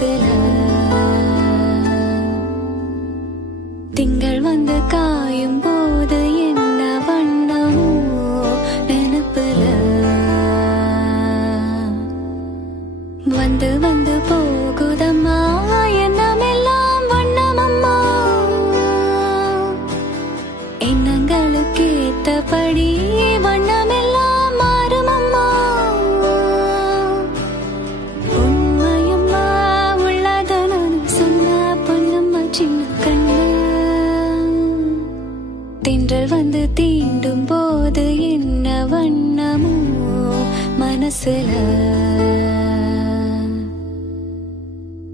மனசுல திங்கள் வந்து காயும் போது என்ன வண்ணமோ நினைப்புல வந்து வந்து போகுதம்மா எண்ணமெல்லாம் வண்ணமம்மா எண்ணங்களுக்கு ஏத்தபடி வண்ணமெல்லாம் மாறுமம்மா உண்மையம்மா உள்ளத நான் சொன்ன பொன்னம்மா சின்ன கண்ணு தென்றல் வந்து தீண்டும் போது என்ன வண்ணமோ மனசுல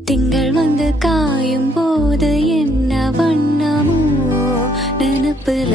திங்கள் வந்து காயும் போது என்ன வண்ணமோ நினைப்புல